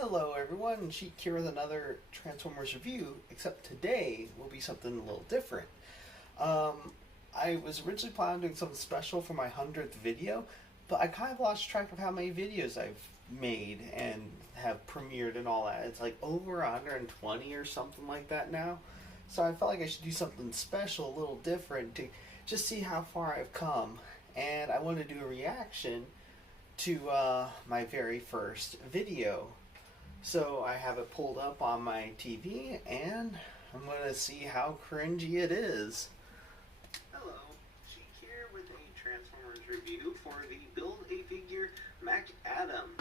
Hello everyone, Sheik here with another Transformers review, except today will be something a little different. I was originally planning on doing something special for my 100th video, but I kind of lost track of how many videos I've made and have premiered and all that. It's like over 120 or something like that now. So I felt like I should do something special, a little different, to just see how far I've come. And I wanted to do a reaction to my very first video. So I have it pulled up on my TV, and I'm going to see how cringy it is. Hello, Sheik here with a Transformers review for the Build-A-Figure Mac Adam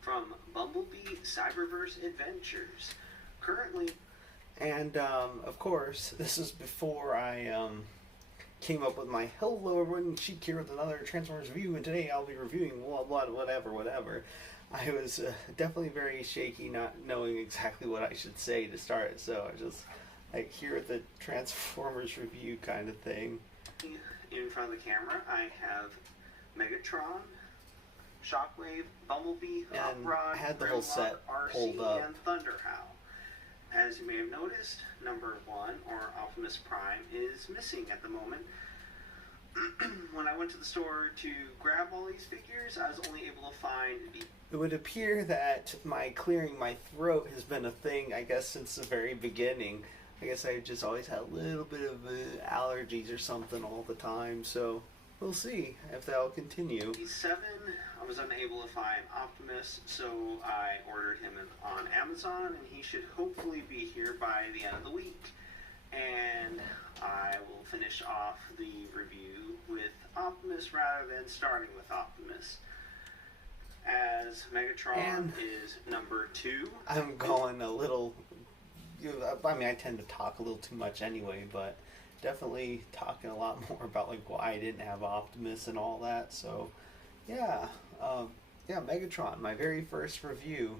from Bumblebee Cyberverse Adventures. Currently, and of course, this is before I came up with my hello everyone, Sheik here with another Transformers review, and today I'll be reviewing blah blah whatever. I was definitely very shaky, not knowing exactly what I should say to start, so I just like here at the Transformers review kind of thing. In front of the camera, I have Megatron, Shockwave, Bumblebee, Hot Rod, had the whole set pulled up, and Thunderhowl. As you may have noticed, number 1, or Optimus Prime, is missing at the moment. When I went to the store to grab all these figures, I was only able to find the... It would appear that my clearing my throat has been a thing, I guess, since the very beginning. I guess I just always had a little bit of allergies or something all the time, so we'll see if that'll continue. 7, I was unable to find Optimus, so I ordered him on Amazon, and he should hopefully be here by the end of the week. And I will finish off the review with Optimus rather than starting with Optimus, as Megatron is number 2. I'm going a little... I mean, I tend to talk a little too much anyway, but definitely talking a lot more about like why I didn't have Optimus and all that. So, yeah, Megatron, my very first review.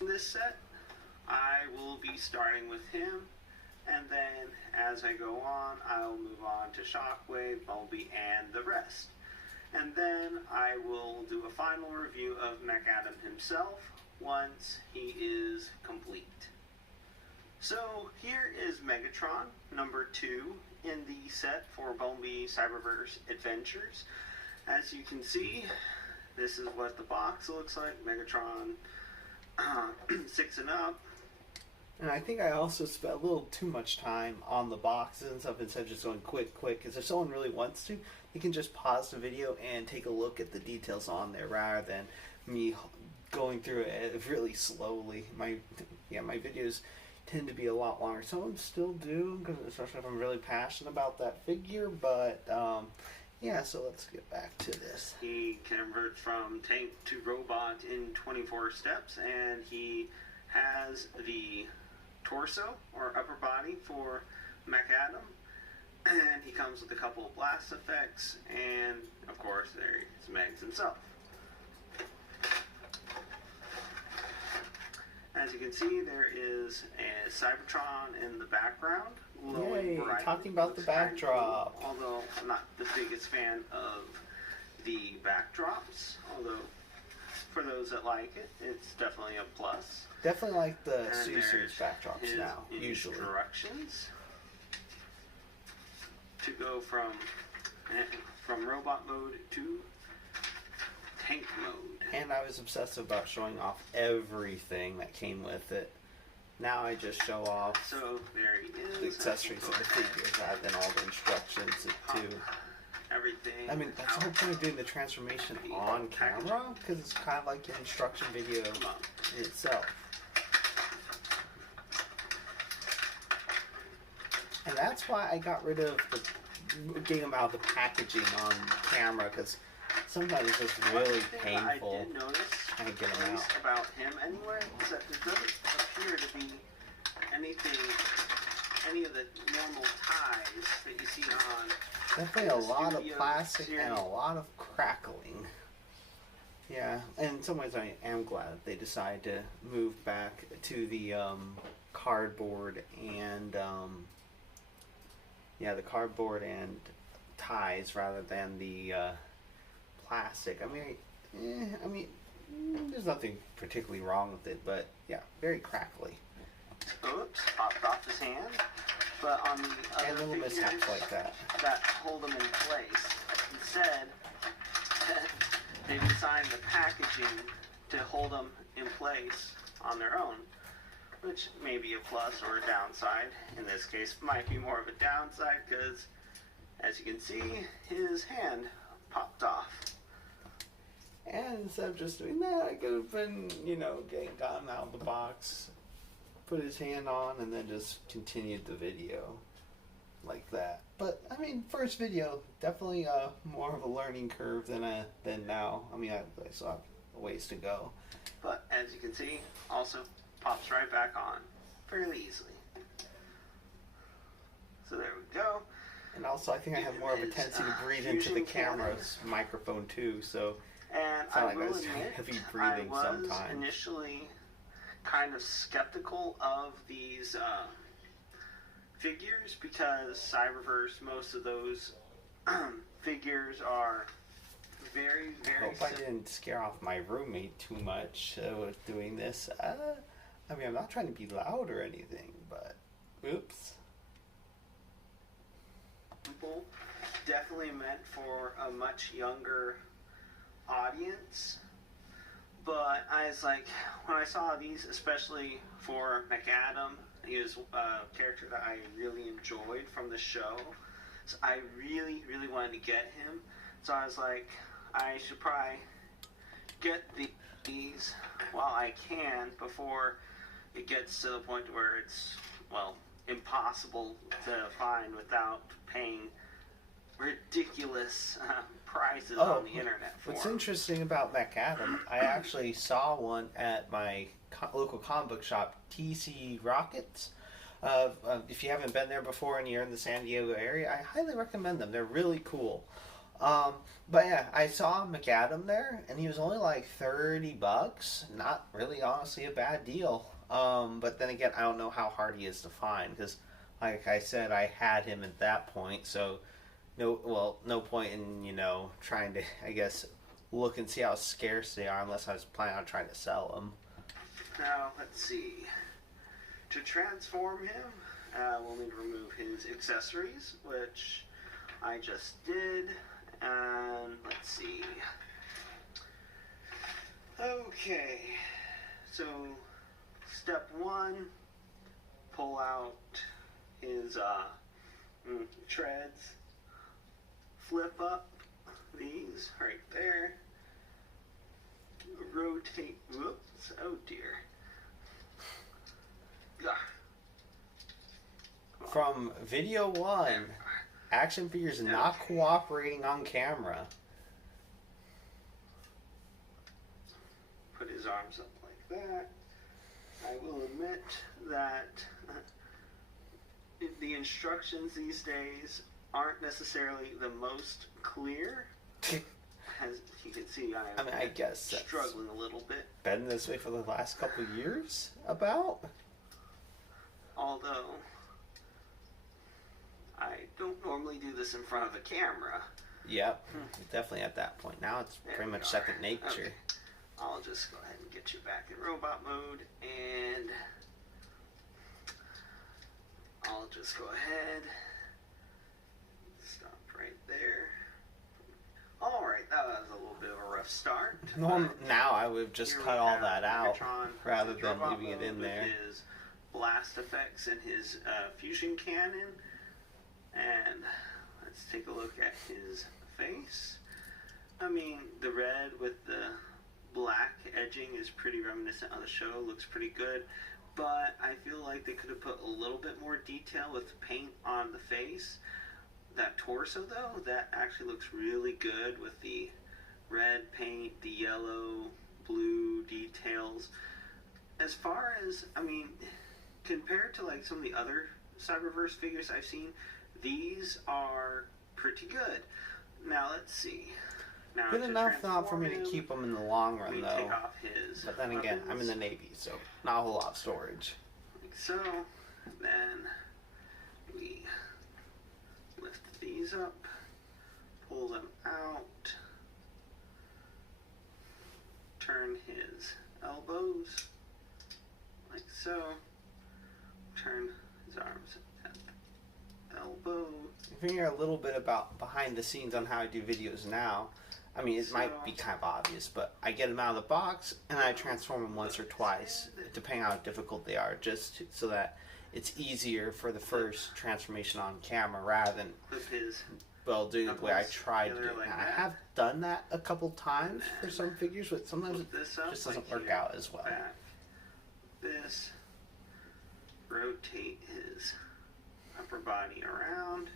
This set, I will be starting with him, and then as I go on, I'll move on to Shockwave, Bumblebee, and the rest. And then I will do a final review of Mac Adam himself once he is complete. So here is Megatron, number 2 in the set for Bumblebee Cyberverse Adventures. As you can see, this is what the box looks like. Megatron 6 and up. And I think I also spent a little too much time on the boxes and stuff instead of just going quick, because if someone really wants to, you can just pause the video and take a look at the details on there rather than me going through it really slowly. My videos tend to be a lot longer. Some still do, because especially if I'm really passionate about that figure, but yeah, so let's get back to this. He converts from tank to robot in 24 steps, and he has the torso or upper body for Mac Adam, and he comes with a couple of blast effects, and of course there's Megs himself. As you can see, there is a Cybertron in the background. Yay, talking about the backdrop. Cool, although I'm not the biggest fan of the backdrops, although for those that like it, it's definitely a plus. Definitely like the Susu's backdrops now, usually. Instructions to go from robot mode to tank mode. And I was obsessive about showing off everything that came with it. Now I just show off the accessories of the figures rather than all the instructions too. Everything. I mean, that's the whole point of doing the transformation on camera, because it's kind of like an instruction video in itself. And that's why I got rid of getting them out of the packaging on camera, because sometimes it's just really painful. I did notice, I get them at least out. about him anyway, is that there doesn't appear to be any of the normal ties that you see on. Definitely a lot of plastic and a lot of crackling. Yeah, and in some ways I am glad that they decided to move back to the cardboard and the cardboard and ties rather than the plastic. I mean, There's nothing particularly wrong with it, but yeah, very crackly. Oops, popped off his hand. But on the And other little figures mishaps like that. that hold them in place, instead, they designed the packaging to hold them in place on their own, which may be a plus or a downside. In this case, might be more of a downside because, as you can see, his hand popped off. And instead of just doing that, I could have been, gotten out of the box, put his hand on, and then just continued the video like that. But I mean, first video, definitely more of a learning curve than now. I mean, I still have a ways to go. But as you can see, also pops right back on fairly easily. So there we go. And also, I think I have more of a tendency to breathe into the camera's microphone too. So. And I will admit, I was initially kind of skeptical of these figures because Cyberverse, most of those figures are very, very... I hope I didn't scare off my roommate too much with doing this. I mean, I'm not trying to be loud or anything, but... Oops. Simple. Definitely meant for a much younger audience, but I was like, when I saw these, especially for McAdam, he was a character that I really enjoyed from the show, so I really wanted to get him. So I was like, I should probably get these while I can before it gets to the point where it's, well, impossible to find without paying ridiculous prices on the internet for what's them. Interesting about McAdam, I actually saw one at my local comic book shop, TC Rockets. If you haven't been there before and you're in the San Diego area, I highly recommend them. They're really cool. But yeah, I saw McAdam there, and he was only like $30. Not really, honestly, a bad deal. But then again, I don't know how hard he is to find because, like I said, I had him at that point, so no point in trying to, I guess, look and see how scarce they are unless I was planning on trying to sell them. Now let's see. To transform him, we'll need to remove his accessories, which I just did. And let's see. Okay, so step one, pull out his treads, flip up these right there, rotate, whoops, oh dear. From video one, action figures not cooperating on camera. Put his arms up like that. I will admit that the instructions these days aren't necessarily the most clear. As you can see, I guess struggling a little bit. Been this way for the last couple of years, about. Although I don't normally do this in front of a camera. Yep, definitely at that point. Now it's pretty much second nature. Okay. I'll just go ahead and get you back in robot mode, and I'll just go ahead, stop right there. Alright, that was a little bit of a rough start. Now I would have just cut all that out rather than leaving it in there. His blast effects and his fusion cannon. And let's take a look at his face. I mean, the red with the black edging is pretty reminiscent of the show. Looks pretty good. But I feel like they could have put a little bit more detail with paint on the face. That torso, though, that actually looks really good with the red paint, the yellow, blue details. As far as, I mean, compared to like some of the other Cyberverse figures I've seen, these are pretty good. Now, let's see. Now, good enough not for me to keep them in the long run, though. Take off his but then again, I'm in the Navy, so not a whole lot of storage. Like so, then we lift these up, pull them out, turn elbows, like so. Turn his arms at the elbow. If you hear a little bit about behind the scenes on how I do videos now, I mean, it might be kind of obvious, but I get them out of the box and I transform them once or twice, depending on how difficult they are, just so that it's easier for the first transformation on camera rather than do the way I tried to do it. Now, I have done that a couple times for some figures, but sometimes it just doesn't work out as well. Back. This, rotate his upper body around,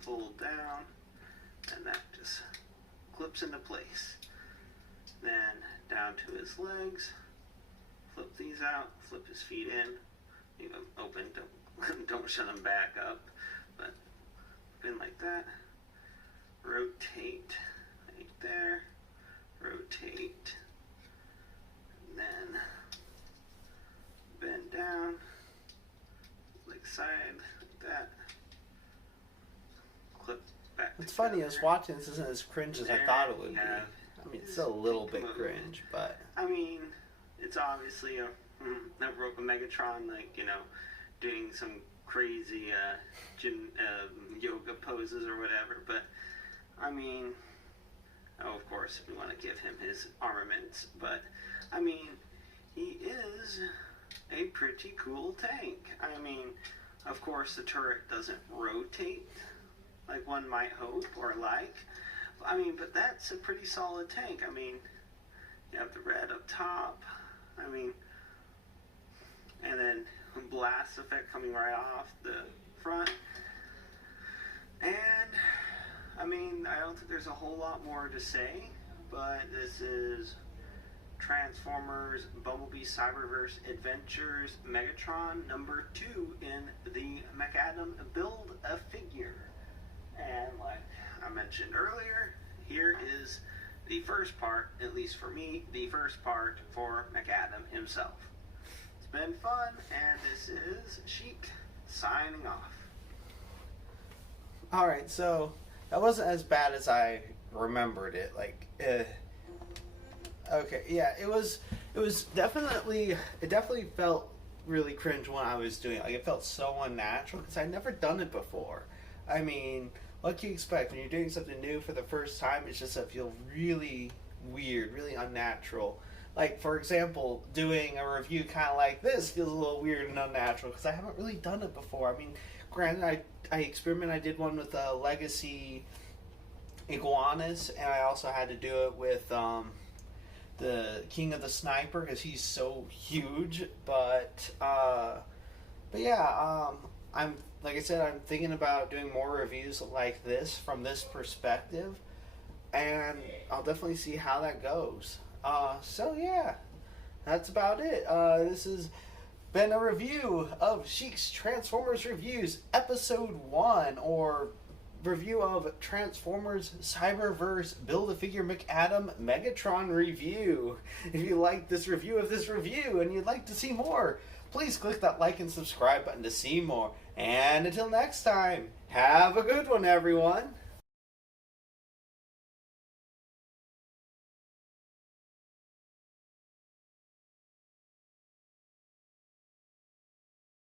fold down, and that just clips into place. Then down to his legs, flip these out, flip his feet in, leave them open, don't shut them back up, but in like that, rotate right there, rotate, and then bend down, like side, like that, clip back. It's funny, I was watching, this isn't as cringe as I thought it would be. I mean, it's still a little bit cringe, but... I mean, it's obviously a Megatron, like, you know, doing some crazy yoga poses or whatever, but, I mean, of course, we want to give him his armaments, but, I mean, he is a pretty cool tank. I mean, of course, the turret doesn't rotate like one might hope or like. I mean, but that's a pretty solid tank. I mean, you have the red up top. I mean, and then blast effect coming right off the front. And, I mean, I don't think there's a whole lot more to say, but this is Transformers Bumblebee Cyberverse Adventures Megatron number 2 in the McAdam Build-A-Figure. And like I mentioned earlier, here is the first part, at least for me, the first part for McAdam himself. It's been fun, and this is Sheik signing off. Alright, so that wasn't as bad as I remembered it. Like, okay, yeah, it definitely felt really cringe when I was doing it. Like, it felt so unnatural because I'd never done it before. I mean, what can you expect when you're doing something new for the first time? It's just that feel really weird, really unnatural. Like, for example, doing a review kind of like this feels a little weird and unnatural because I haven't really done it before. I mean, granted, I did one with Legacy Iguanas, and I also had to do it with the King of the Sniper because he's so huge. But yeah, I'm like I said, I'm thinking about doing more reviews like this from this perspective, and I'll definitely see how that goes. So yeah, that's about it. This has been a review of Sheik's Transformers Reviews, Episode 1, or review of Transformers Cyberverse Build-A-Figure McAdam Megatron Review. If you liked this review of this review and you'd like to see more, please click that like and subscribe button to see more. And until next time, have a good one, everyone.